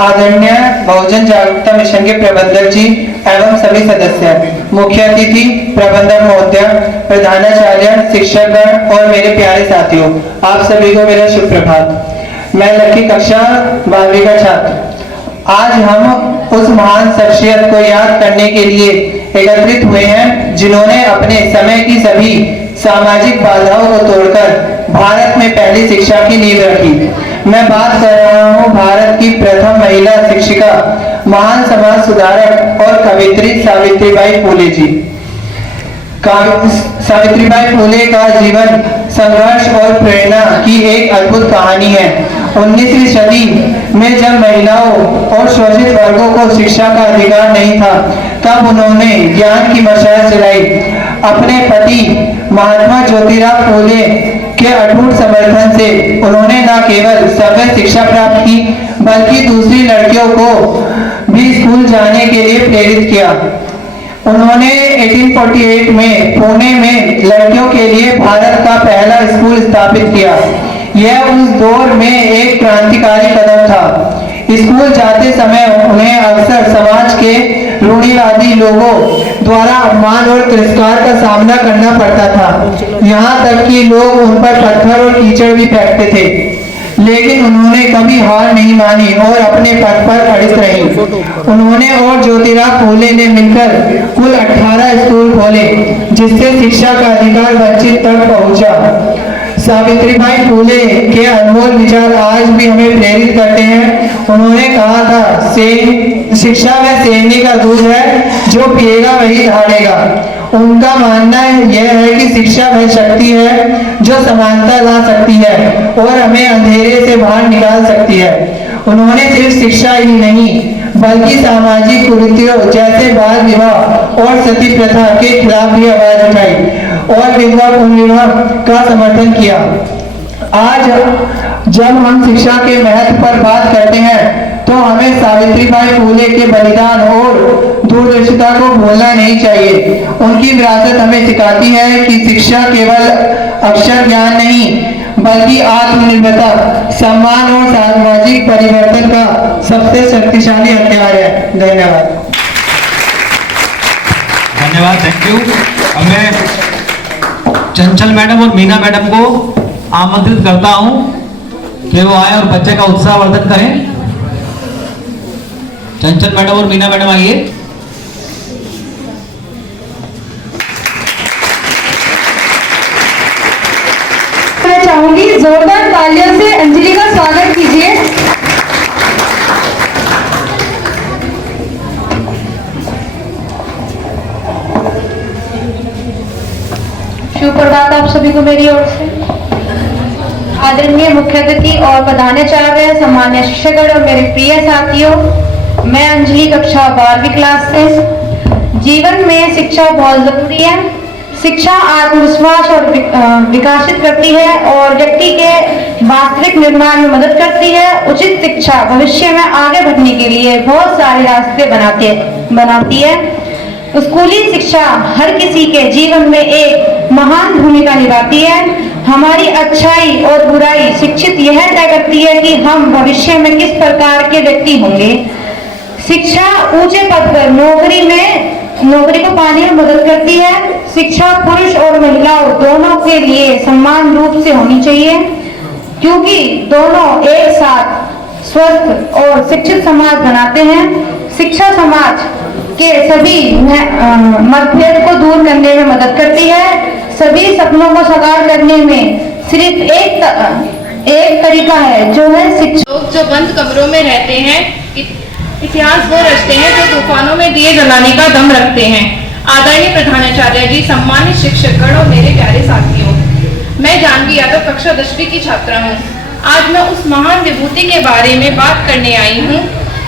आदरणीय बहुजन जागरूकता मिशन के प्रबंधक जी एवं सभी सदस्य, मुख्य अतिथि, प्रबंधक महोदय, प्रधानाचार्य, शिक्षकगण और मेरे प्यारे साथियों, आप सभी को मेरा शुभ प्रभात। मैं लड़की कक्षा 12वीं का छात्र। आज हम उस महान शख्सियत को याद करने के लिए एकत्रित हुए हैं जिन्होंने अपने समय की सभी सामाजिक बाधाओं को तोड़कर भारत में पहली शिक्षा की नींव रखी। मैं बात कर रहा हूं भारत की प्रथम महिला शिक्षिका, महान समाज सुधारक और कवयित्री सावित्रीबाई फुले जी। सावित्रीबाई फुले का जीवन संघर्ष और प्रेरणा की एक अद्भुत कहानी है। 19वीं सदी में जब महिलाओं और शोषित वर्गों को शिक्षा का अधिकार नहीं था, तब उन्होंने ज्ञान की मशाल चलाई। अपने पति महात्मा ज्योतिराव फुले के अटूट समर्थन से उन्होंने न केवल सभ्य शिक्षा प्राप्त की, बल्कि दूसरी लड़कियों को भी स्कूल जाने के लिए प्रेरित किया। उन्होंने 1848 में पुणे में लड़कियों के लिए भारत का पहला स्कूल स्थापित किया। यह उस दौर में एक क्रांतिकारी कदम था। स्कूल जाते समय उन्हें अक्सर समाज के रूढ़िवादी लोगों द्वारा अपमान और तिरस्कार का सामना करना पड़ता था। यहाँ तक कि लोग उन पर पत्थर और कीचड़ भी फेंकते थे, लेकिन उन्होंने कभी हार नहीं मानी और अपने पद पर अड़िग रही। उन्होंने और ज्योतिराव फुले ने मिलकर कुल 18 स्कूल खोले, जिससे शिक्षा का अधिकार वंचित तक पहुंचा। सावित्रीबाई फुले के अनमोल विचार आज भी हमें प्रेरित करते हैं। उन्होंने कहा था, शिक्षा वह शेरनी का दूध है जो पिएगा वही हारेगा। उनका मानना यह है कि शिक्षा वह शक्ति है जो समानता ला सकती है और हमें अंधेरे से बाहर निकाल सकती है। उन्होंने सिर्फ शिक्षा ही नहीं, बल्कि सामाजिक कुरीतियों जैसे बाल विवाह और सती प्रथा के खिलाफ भी आवाज उठाई और विधवा पुनर्विवाह का समर्थन किया। आज जब हम शिक्षा के महत्व पर बात करते हैं, तो हमें सावित्रीबाई फुले के बलिदान और दूरदर्शिता को भूलना नहीं चाहिए। उनकी विरासत हमें सिखाती है कि शिक्षा केवल अक्षर ज्ञान नहीं, बल्कि आत्मनिर्भरता, सम्मान और सामाजिक परिवर्तन का सबसे शक्तिशाली हथियार है। धन्यवाद। धन्यवाद, थैंक यू। अब मैं चंचल मैडम और मीना मैडम को आमंत्रित करता हूं कि वो आए और बच्चे का उत्साह वर्धन करें। चंचल मैडम और मीना मैडम आइए। मैं चाहूंगी जोरदार तालियों से अंजलि का स्वागत कीजिए। शुभ प्रभात आप सभी को मेरी ओर से। आदरणीय मुख्य अतिथि और प्रधानाचार्य, सम्मान्य शिक्षकगण और मेरे प्रिय साथियों, मैं अंजलि कक्षा 12वीं क्लास से। जीवन में शिक्षा बहुत जरूरी है। शिक्षा आत्मविश्वास और विकसित करती है और व्यक्ति के वास्तविक निर्माण में मदद करती है। उचित शिक्षा भविष्य में आगे बढ़ने के लिए बहुत सारे रास्ते बनाती है। स्कूली शिक्षा हर किसी के जीवन में एक महान भूमिका निभाती है। हमारी अच्छाई और बुराई शिक्षित यह तय करती है कि हम भविष्य में किस प्रकार के व्यक्ति होंगे। शिक्षा ऊंचे पद पर नौकरी को पाने में मदद करती है। शिक्षा पुरुष और महिलाओं दोनों के लिए समान रूप से होनी चाहिए, क्योंकि दोनों एक साथ स्वस्थ और शिक्षित समाज बनाते हैं। शिक्षा समाज के सभी मतभेद को दूर करने में मदद करती है। सभी सपनों को साकार करने में सिर्फ एक तरीका है, जो है शिक्षा। लोग जो बंद कमरों में रहते हैं, इतिहास वो रचते हैं जो तूफानों में दिए जलाने का दम रखते हैं। आदरणीय प्रधानाचार्य जी, सम्मानित शिक्षकगण और मेरे प्यारे साथियों, मैं जानवी यादव कक्षा 10वीं की छात्रा हूँ। आज मैं उस महान विभूति के बारे में बात करने आई हूँ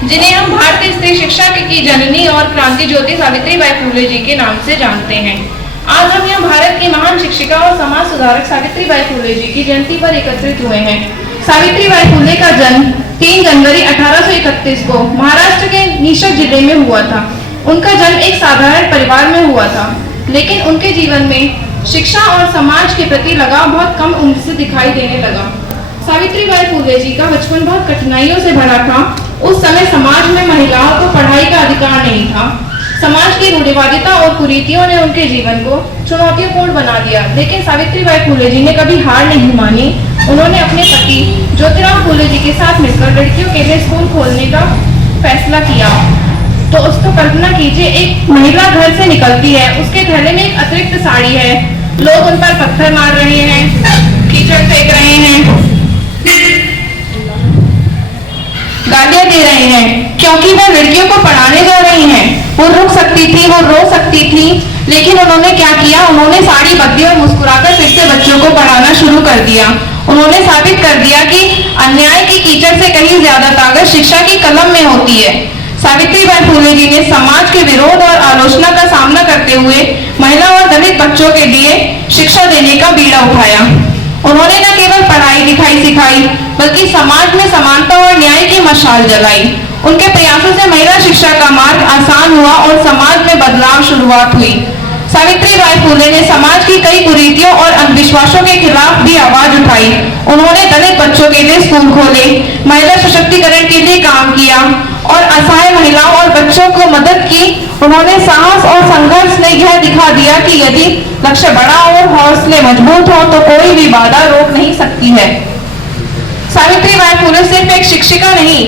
जिन्हें हम भारतीय स्त्री शिक्षा की जननी और क्रांति ज्योति सावित्रीबाई फुले जी के नाम से जानते हैं। आज हम यहाँ भारत की महान शिक्षिका और समाज सुधारक सावित्रीबाई फुले जी की जयंती पर एकत्रित हुए हैं। सावित्रीबाई फुले का जन्म 3 जनवरी 1831 को महाराष्ट्र के निशद जिले में हुआ था। उनका जन्म एक साधारण परिवार में हुआ था, लेकिन उनके जीवन में शिक्षा और समाज के प्रति लगाव बहुत कम उम्र से दिखाई देने लगा। सावित्रीबाई फुले जी का बचपन बहुत कठिनाइयों से भरा था उस समय समाज में महिलाओं को पढ़ाई का अधिकार नहीं था। समाज की रूढ़िवादिता और कुरीतियों ने उनके जीवन को चुनौतीपूर्ण बना दिया, लेकिन सावित्रीबाई फुले जी ने कभी हार नहीं मानी। उन्होंने अपने पति ज्योतिराव फुले जी के साथ मिलकर लड़कियों के लिए स्कूल खोलने का फैसला किया। तो उसको कल्पना कीजिए, एक महिला घर से निकलती है, उसके थैले में एक अतिरिक्त साड़ी है, लोग उन पर पत्थर मार रहे हैं, कीचड़ फेंक रहे हैं, गालियां दे रहे हैं, क्योंकि वह लड़कियों को पढ़ाने जा रही हैं। वो रुक सकती थी, वो रो सकती थी, लेकिन उन्होंने क्या किया, उन्होंने साड़ी बदली और मुस्कुराकर फिर से बच्चों को पढ़ाना शुरू कर दिया। उन्होंने साबित कर दिया कि अन्याय की कीचड़ से कहीं ज्यादा ताकत शिक्षा की कलम में होती है। सावित्रीबाई फुले जी ने समाज के विरोध और आलोचना का सामना करते हुए महिला और दलित बच्चों के लिए शिक्षा देने का बीड़ा उठाया। उन्होंने न केवल पढ़ाई लिखाई सिखाई, बल्कि समाज में समानता और न्याय की मशाल जलाई। उनके प्रयासों से महिला शिक्षा का मार्ग आसान हुआ और समाज में बदलाव शुरुआत हुई। सावित्रीबाई फुले ने समाज की कई कुरीतियों और अंधविश्वासों के खिलाफ भी आवाज उठाई। उन्होंने दलित बच्चों के लिए स्कूल खोले, महिला सशक्तिकरण के लिए काम किया और असहाय महिलाओं और बच्चों को मदद की। उन्होंने साहस और संघर्ष ने यह दिखा दिया कि यदि लक्ष्य बड़ा और हौसले मजबूत हो तो कोई भी बाधा रोक नहीं सकती है। सावित्रीबाई फुले सिर्फ एक शिक्षिका नहीं,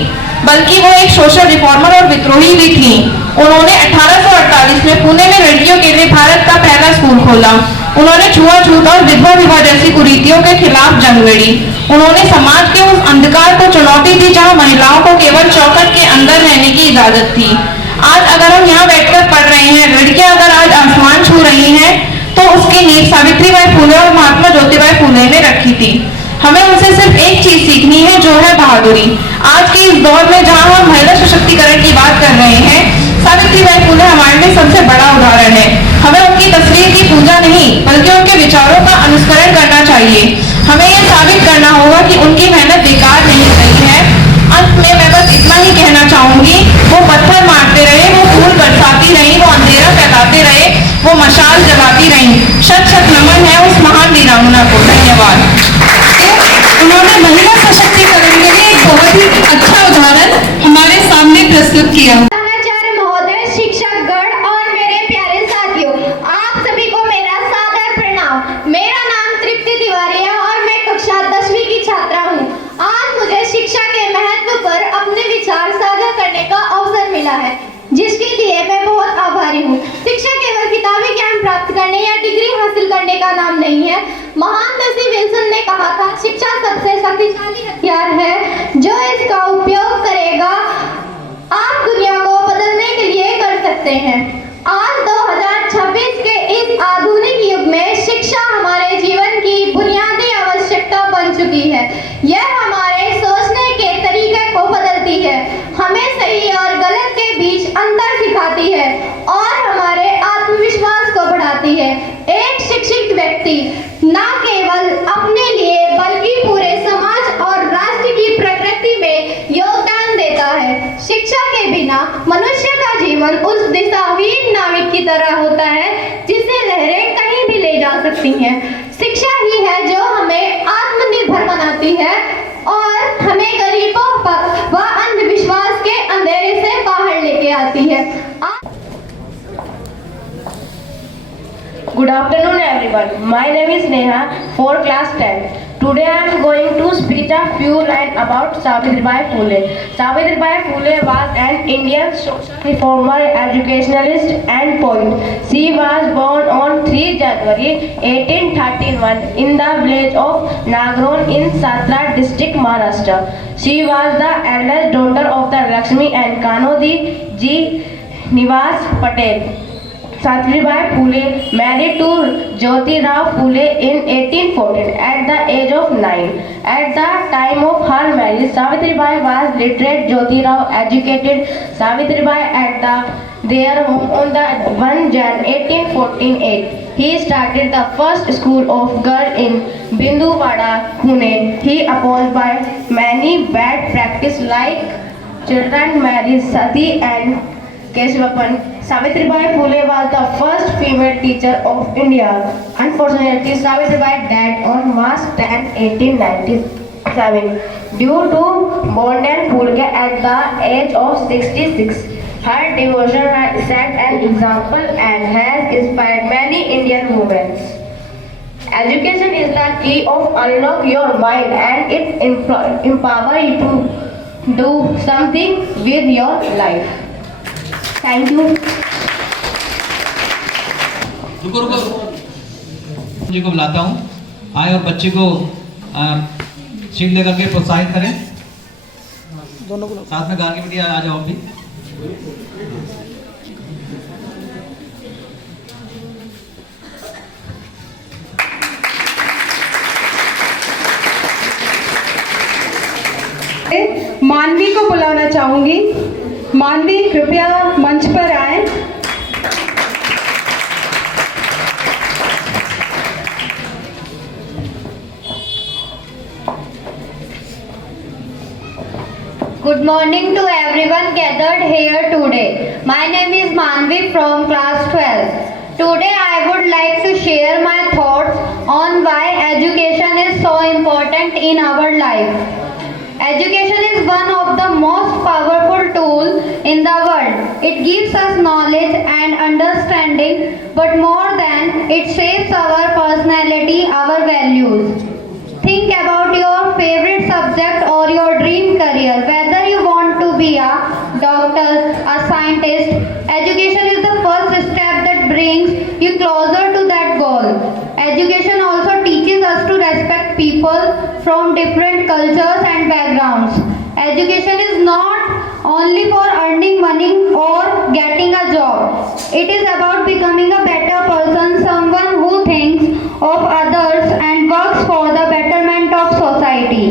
बल्कि वो एक सोशल रिफॉर्मर और विद्रोही भी थी। उन्होंने 1848 में पुणे में लड़कियों के लिए भारत का पहला स्कूल खोला। उन्होंने छुआछूत और विधवा विवाह जैसी कुरीतियों के खिलाफ जंग लड़ी। उन्होंने समाज के उस अंधकार को चुनौती दी जहां महिलाओं को केवल चौखट के अंदर रहने की इजाजत थी। आज अगर हम यहाँ बैठकर पढ़ रहे हैं, लड़कियां अगर आज आसमान छू रही हैं, तो उसकी नींव सावित्रीबाई फुले और महात्मा ज्योतिबाई फुले ने रखी थी। हमें उनसे सिर्फ एक चीज सीखनी है, जो है बहादुरी। आज के इस दौर में जहां हम महिला सशक्तिकरण की बात कर रहे हैं, सावित्रीबाई फुले हमारे लिए सबसे बड़ा उदाहरण है। हमें उनकी तस्वीर की पूजा नहीं, बल्कि उनके विचारों का अनुसरण करना चाहिए। हमें यह साबित करना होगा कि उनकी मेहनत बेकार नहीं गई है। अंत में मैं बस इतना ही कहना चाहूंगी, वो पत्थर मारते रहे, वो फूल बरसाती रही, वो अंधेरा फैलाते रहे, वो मशाल जलाती रही। शत शत नमन है उस महान वीरांगना को। धन्यवाद। उन्होंने महिला सशक्तिकरण के लिए एक बहुत ही अच्छा उदाहरण हमारे सामने प्रस्तुत किया। आचार्य महोदय, शिक्षकगण और मेरे प्यारे साथियों, आप सभी को मेरा सादर प्रणाम। मेरा नाम तृप्ति तिवारी है और मैं कक्षा 10वीं की छात्रा हूँ। आज मुझे शिक्षा के महत्व पर अपने विचार साझा करने का अवसर मिला है, जिसके लिए मैं बहुत आभारी हूँ। शिक्षा केवल किताबी ज्ञान प्राप्त करने या डिग्री हासिल करने का नाम नहीं है। महान बेसी विल्सन ने कहा था, शिक्षा सबसे शक्तिशाली हथियार है, जो इसका उपयोग करेगा आप दुनिया को बदलने के लिए कर सकते हैं। आज 2026 के इस आधुनिक युग में शिक्षा हमारे जीवन की बुनियादी आवश्यकता बन चुकी है। यह हमारे सोचने के तरीके को बदलती है, हमें सही और गलत के बीच अंतर सिखाती है और हमारे आत्मविश्वास को बढ़ाती है। एक शिक्षित व्यक्ति न केवल अपने लिए बल्कि पूरे समाज और राष्ट्र की प्रगति में योगदान देता है। शिक्षा के बिना मनुष्य का जीवन उस दिशाहीन नाविक की तरह होता है, जिसे लहरें कहीं भी ले जा सकती हैं। शिक्षा ही है जो हमें आत्मनिर्भर बनाती है और हमें गरीबों व अंधविश्वास के अंधेरे से बाहर लेके आती है। Good afternoon everyone. My name is Neha, for class 10. Today I am going to speak a few lines about Savitribai Phule. Savitribai Phule was an Indian social reformer, educationalist and poet. She was born on 3 January 1831 in the village of Nagron in Satra district, Maharashtra. She was the eldest daughter of the Lakshmi and Kanodi Ji Nivas Patel. Savitribai Phule married to Jyoti Rao Phule in 1814 at the age of 9. At the time of her marriage, Savitribai was literate. Jyoti Rao educated Savitribai at their home on the 1 Jan 1848. He started the first school of girls in Binduvada, Pune. He opposed by many bad practices like children marriage, sati and Kesavapan. Savitribai Phule was the first female teacher of India. Unfortunately, Savitribai died on March 10, 1897 due to Mountain Pulke at the age of 66. Her devotion has set an example and has inspired many Indian women. Education is the key of unlock your mind and it empower you to do something with your life. Thank you. रुको जी को बुलाता हूँ, आए और बच्चे को shield लेकर के प्रोत्साहित करें। दोनों को साथ में गा के बिटिया आ जाओ भी। मानवी को बुलाना चाहूंगी। मानवी कृपया मंच पर आए। Good morning to everyone gathered here today. My name is Manvi from class 12. Today I would like to share my thoughts on why education is so important in our life. Education is one of the most powerful tools in the world. It gives us knowledge and understanding, but more than it shapes our personality, our values. Think about your favorite subject or your dream career. Whether you want to be a doctor, a scientist, education is the first step that brings you closer to that goal. Education also teaches us to respect people from different cultures and backgrounds. Education is not only for earning money or getting a job. It is about becoming a better person, someone who thinks of others and works for the betterment of society.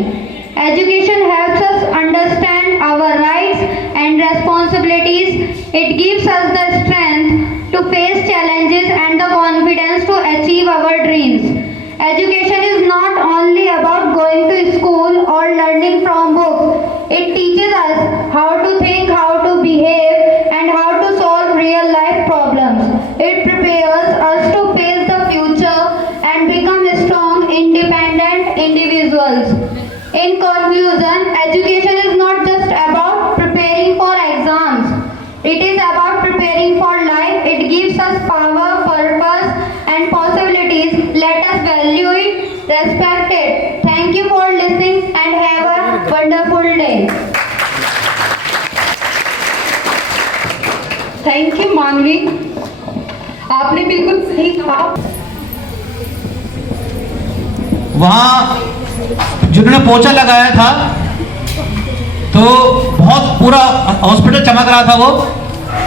Education helps us understand our rights and responsibilities. It gives us the strength to face challenges and the confidence to achieve our dreams. Education is not only about going to school or learning from books. It teaches us how to think, how to behave, and how to solve real life problems. It prepares us to face the future and become strong, independent individuals. In conclusion, education is not just about preparing for exams. It is about preparing for life. It gives us power, purpose, and possibilities. Let us value it, respect it. Thank you for listening and have a wonderful day. Thank you मानवी, आपने बिल्कुल सही कहा। वहाँ जिन्होंने पोछा लगाया था तो बहुत पूरा हॉस्पिटल चमक रहा था वो।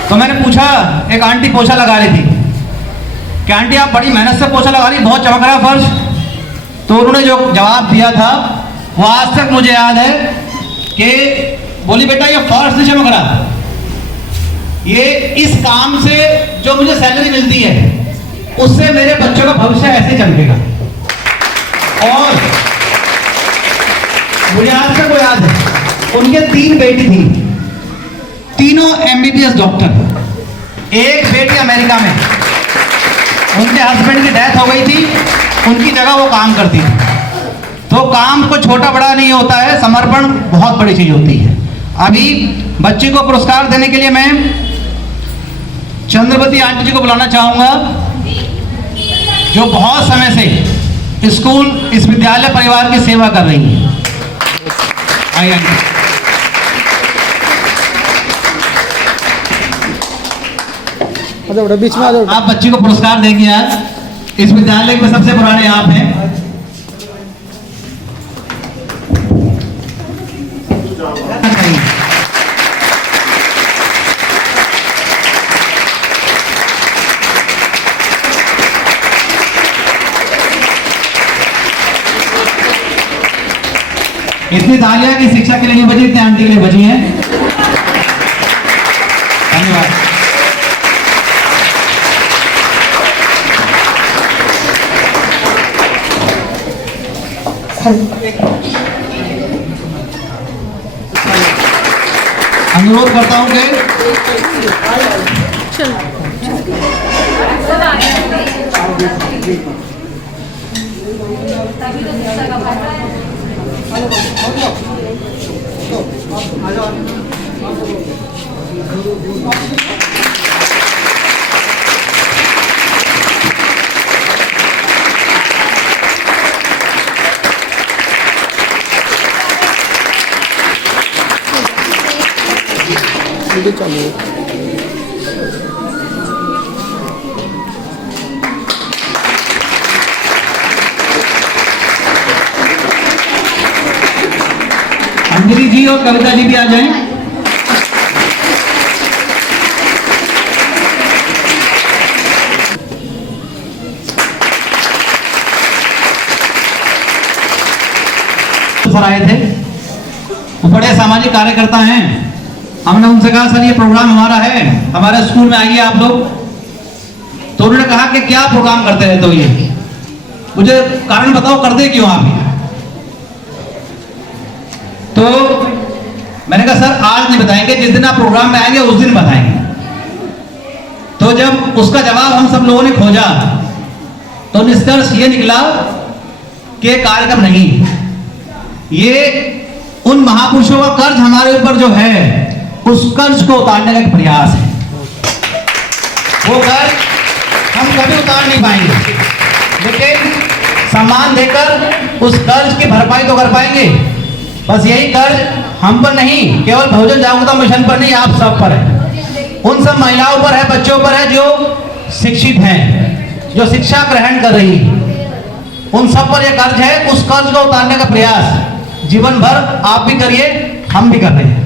तो मैंने पूछा, एक आंटी पोछा लगा रही थी कि आंटी आप बड़ी मेहनत से पोछा लगा रही, बहुत चमक रहा है फर्श। तो उन्होंने जो जवाब दिया था वो आज तक मुझे याद है कि बोली बेटा ये फर्श नहीं चमक रहा, ये इस काम से जो मुझे सैलरी मिलती है उससे मेरे बच्चों का भविष्य ऐसे चमकेगा। और मुझे आज तक वो याद है, उनके 3 बेटी थी, तीनों MBBS डॉक्टर। एक बेटी अमेरिका में, उनके हस्बैंड की डेथ हो गई थी, उनकी जगह वो काम करती थी। तो काम को छोटा बड़ा नहीं होता है, समर्पण बहुत बड़ी चीज होती है। अभी बच्चे को पुरस्कार देने के लिए मैं चंद्रवती आंटी जी को बुलाना चाहूंगा, जो बहुत समय से स्कूल इस विद्यालय परिवार की सेवा कर रही हैं। आइए आंटी। बीच में आप बच्ची को पुरस्कार देंगे आज। इस विद्यालय में सबसे पुराने आप हैं। इतनी तालियां की शिक्षा के लिए नहीं बजी, इतनी आंटी के लिए बजी हैं। धन्यवाद। अनुरोध करता हूं कि अंजलि जी और कविता जी भी आ जाएं। सर आए थे, वो बड़े सामाजिक कार्यकर्ता हैं। हमने उनसे कहा सर ये प्रोग्राम हमारा है, हमारे स्कूल में आइए आप लोग। तो उन्होंने कहा कि क्या प्रोग्राम करते रहते हो, ये मुझे कारण बताओ, करते क्यों आप ये? तो मैंने कहा सर आज नहीं बताएंगे, जिस दिन आप प्रोग्राम में आएंगे उस दिन बताएंगे। तो जब उसका जवाब हम सब लोगों ने खोजा तो निष्कर्ष ये निकला कि कार्यक्रम नहीं, ये उन महापुरुषों का कर्ज हमारे ऊपर जो है उस कर्ज को उतारने का एक प्रयास है। वो कर्ज हम कभी उतार नहीं पाएंगे, लेकिन सम्मान देकर उस कर्ज की भरपाई तो कर पाएंगे। बस यही कर्ज हम पर नहीं, केवल बहुजन जागरूकता मिशन पर नहीं, आप सब पर है। उन सब महिलाओं पर है, बच्चों पर है जो शिक्षित हैं, जो शिक्षा ग्रहण कर रही है, उन सब पर यह कर्ज है। उस कर्ज को उतारने का प्रयास जीवन भर आप भी करिए, हम भी कर रहे हैं।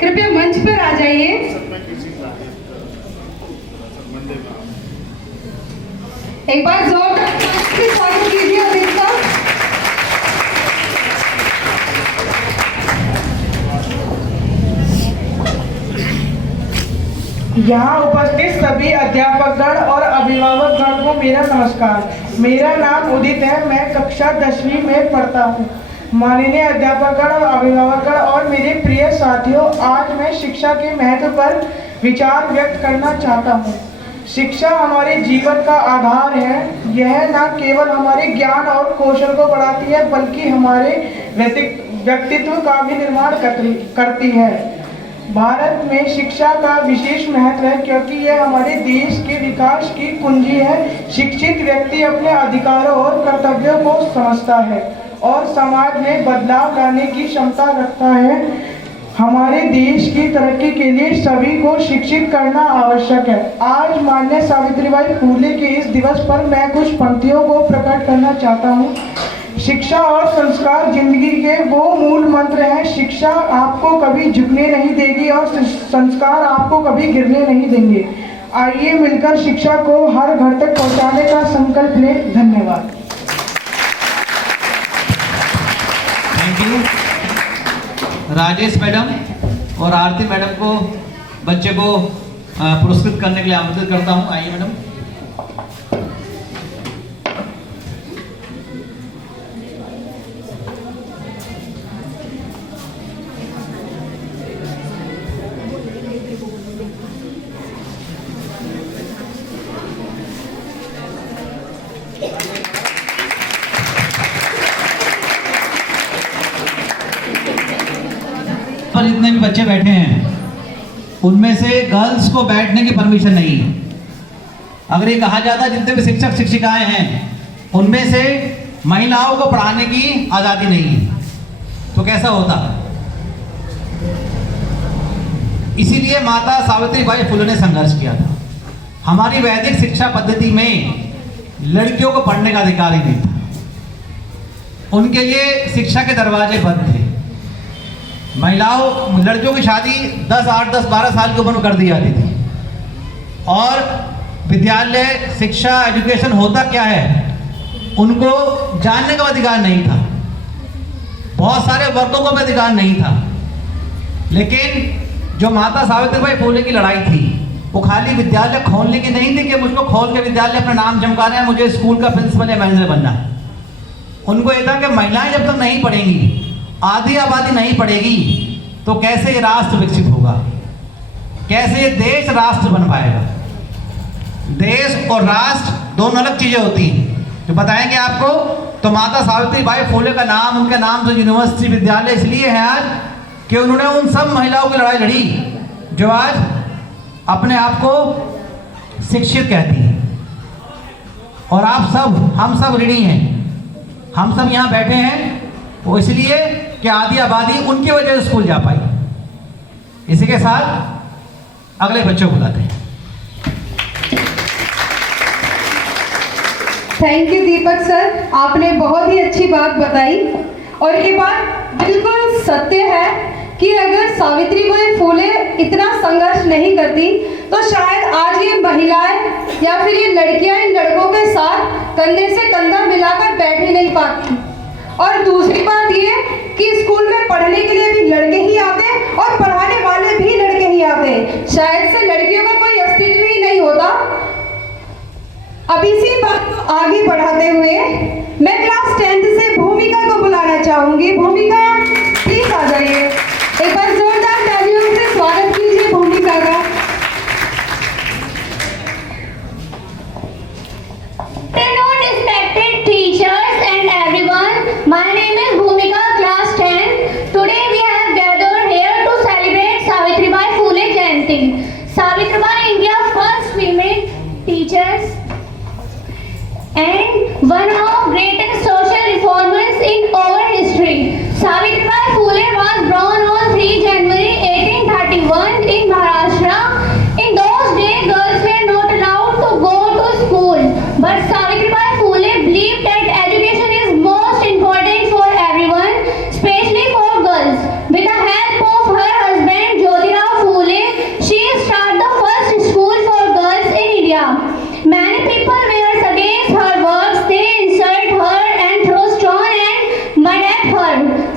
कृपया मंच पर आ जाइए। एक बार जोरदार से स्वागत कीजिए अमित का। यहाँ उपस्थित सभी अध्यापकगण और अभिभावकगण को मेरा नमस्कार। मेरा नाम उदित है, मैं कक्षा 10वीं में पढ़ता हूँ। माननीय अध्यापकगण और अभिभावकगण और मेरे प्रिय साथियों, आज मैं शिक्षा के महत्व पर विचार व्यक्त करना चाहता हूँ। शिक्षा हमारे जीवन का आधार है। यह न केवल हमारे ज्ञान और कौशल को बढ़ाती है, बल्कि हमारे व्यक्तित्व का भी निर्माण करती है। भारत में शिक्षा का विशेष महत्व है क्योंकि यह हमारे देश के विकास की कुंजी है। शिक्षित व्यक्ति अपने अधिकारों और कर्तव्यों को समझता है और समाज में बदलाव लाने की क्षमता रखता है। हमारे देश की तरक्की के लिए सभी को शिक्षित करना आवश्यक है। आज माननीय सावित्रीबाई फूले के इस दिवस पर मैं कुछ पंक्तियों को प्रकट करना चाहता हूँ। शिक्षा और संस्कार जिंदगी के वो मूल मंत्र हैं। शिक्षा आपको कभी झुकने नहीं देगी और संस्कार आपको कभी गिरने नहीं देंगे। आइए मिलकर शिक्षा को हर घर तक पहुंचाने का संकल्प लें। धन्यवाद। Thank you. राजेश मैडम और आरती मैडम को बच्चे को पुरस्कृत करने के लिए आमंत्रित करता हूँ। आइए मैडम। पर जितने भी बच्चे बैठे हैं उनमें से गर्ल्स को बैठने की परमिशन नहीं है। अगर ये कहा जाता जितने भी शिक्षक शिक्षिकाएं हैं उनमें से महिलाओं को पढ़ाने की आज़ादी नहीं है तो कैसा होता? इसीलिए माता सावित्रीबाई फुले ने संघर्ष किया था। हमारी वैदिक शिक्षा पद्धति में लड़कियों को पढ़ने का अधिकार ही नहीं था। उनके लिए शिक्षा के दरवाजे बंद थे। महिलाओं लड़कियों की शादी 8, 10, 12 साल की उम्र में कर दी जाती थी। और विद्यालय शिक्षा एजुकेशन होता क्या है उनको जानने का अधिकार नहीं था। बहुत सारे वर्गों को भी अधिकार नहीं था। लेकिन जो माता सावित्रीबाई फुले की लड़ाई थी वो खाली विद्यालय खोलने की नहीं थी कि मुझको खोल के विद्यालय अपना नाम चमकाना है, मुझे स्कूल का प्रिंसिपल या मैनेजर बनना है। उनको यह था कि महिलाएं जब तक नहीं पढ़ेंगी, आधी आबादी नहीं पढ़ेगी, तो कैसे ये राष्ट्र विकसित होगा, कैसे ये देश राष्ट्र बन पाएगा। देश और राष्ट्र दोनों अलग चीजें होती हैं जो बताएंगे आपको। तो माता सावित्रीबाई फुले का नाम, उनके नाम से यूनिवर्सिटी विद्यालय इसलिए है आज कि उन्होंने उन सब महिलाओं की लड़ाई लड़ी जो आज अपने आप को शिक्षित कहती हैं। और आप सब, हम सब ऋणी हैं, हम सब यहाँ बैठे हैं वो इसलिए कि आधी आबादी उनकी वजह से स्कूल जा पाई। इसी के साथ अगले बच्चों को बुलाते हैं। थैंक यू दीपक सर, आपने बहुत ही अच्छी बात बताई और ये बात बिल्कुल सत्य है कि अगर सावित्रीबाई फुले इतना संघर्ष नहीं करती तो शायद आज ये महिलाएं या फिर ये लड़कियां इन लड़कों के साथ कंधे से कंधा मिलाकर बैठ ही नहीं पाती। और दूसरी बात ये कि स्कूल में पढ़ने के लिए भी लड़के ही आते और पढ़ाने वाले भी लड़के ही आते, शायद से लड़कियों का कोई अस्तित्व ही नहीं होता। अब इसी बात को आगे बढ़ाते हुए मैं क्लास 10th से भूमिका को बुलाना चाहूंगी। भूमिका प्लीज आ जाइए, एक बार जोरदार तालियों से स्वागत कीजिए भूमिका का। Respected teachers and everyone, my name is Bhumika, class 10. Today we have gathered here to celebrate Savitribai Phule Jayanti. Savitribai, India's first female teachers and one of greatest social reformers in our history. Savitribai Phule was born on 3 January 1831 in Maharashtra. In those days, girls were not allowed to go to school, but Savitribai Phule believed that education is most important for everyone, especially for girls. With the help of her husband Jyotirao Phule, she started the first school for girls in India. Many people were against her works. They insult her and throw stone and mud at her.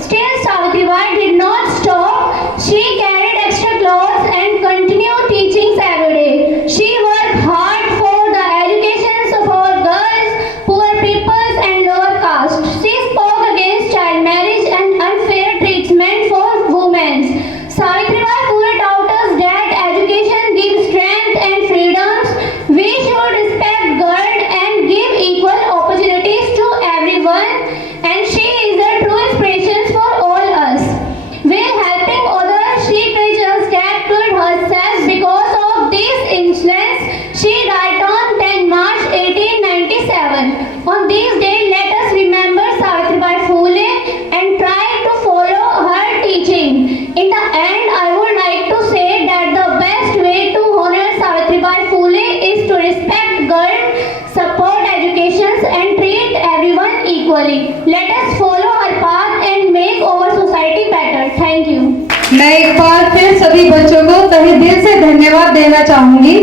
Still, Savitribai did not stop. She carried extra clothes and continued teaching every day. She worked hard for the education of our girls, poor peoples and lower caste. She spoke against child marriage and unfair treatment for women. Savitribai Phule taught us that education gives strength and freedoms. We should respect girls and give equal opportunities to everyone, and she is a true inspiration for all us. While helping others, she teaches us that good herself. Because of this influence, she died on 10 March 1897. On this day, let us remember Savitribai Phule and try to follow her teaching. In the end, I would like to say that the best way to honor Savitribai Phule is to respect girls, support education and treat everyone equally. Let us follow her path and make our society better. Thank you. मैं एक बार फिर सभी बच्चों को तहे दिल से धन्यवाद देना चाहूंगी,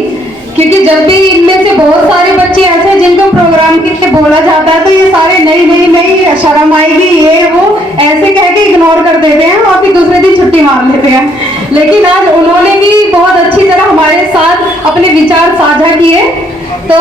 क्योंकि जब भी इनमें से बहुत सारे बच्चे ऐसे हैं जिनको प्रोग्राम के लिए बोला जाता है तो ये सारे नहीं शर्म आएगी ये वो ऐसे कह के इग्नोर कर देते हैं और फिर दूसरे दिन छुट्टी मार लेते हैं। लेकिन आज उन्होंने भी बहुत अच्छी तरह हमारे साथ अपने विचार साझा किए। तो